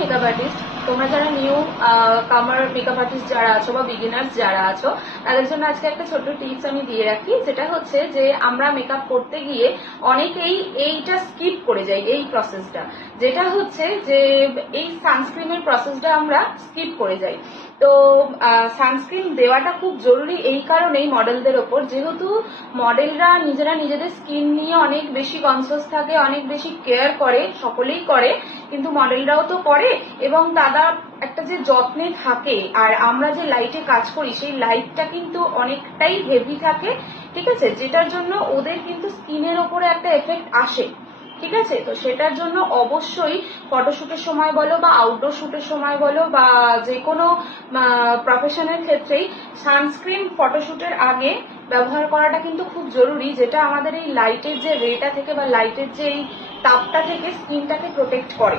Makeup artist, তোমরা যারা new কামার মেকআপ আর্টিস্ট যারা আছো বা বিগিনার্স যারা আছো তাদের জন্য আজকে একটা ছোট্ট টিপস আমি দিয়ে রাখি, যেটা হচ্ছে যে আমরা মেকআপ করতে গিয়ে অনেকেই এইটা স্কিপ করে যাই, এই প্রসেসটা, যেটা হচ্ছে যে এই সানস্ক্রিনের প্রসেসটা আমরা স্কিপ করে যাই। তো সানস্ক্রিন দেওয়াটা খুব জরুরি এই কারণেই মডেলদের ওপর, যেহেতু মডেলরা নিজেরা নিজেদের স্কিন নিয়ে অনেক বেশি কনসিয়াস থাকে, অনেক বেশি কেয়ার করে, সকলেই করে, কিন্তু মডেলরাও তো করে, এবং তারা একটা যে যত্নে থাকে। আর আমরা যে লাইটে কাজ করি সেই লাইটটা কিন্তু অনেকটাই হেভি থাকে, ঠিক আছে, যেটার জন্য ওদের কিন্তু স্কিনের ওপরে একটা এফেক্ট আসে, ঠিক আছে। তো সেটার জন্য অবশ্যই ফটোশুটের সময় বলো বা আউটডোর শুটের সময় বলো বা যে কোনো প্রফেশনের ক্ষেত্রেই সানস্ক্রিন ফটোশুটের আগে ব্যবহার করাটা কিন্তু খুব জরুরি, যেটা আমাদের এই লাইটের যে রেটা থেকে বা লাইটের যে এই তাপটা থেকে স্কিনটাকে প্রোটেক্ট করে।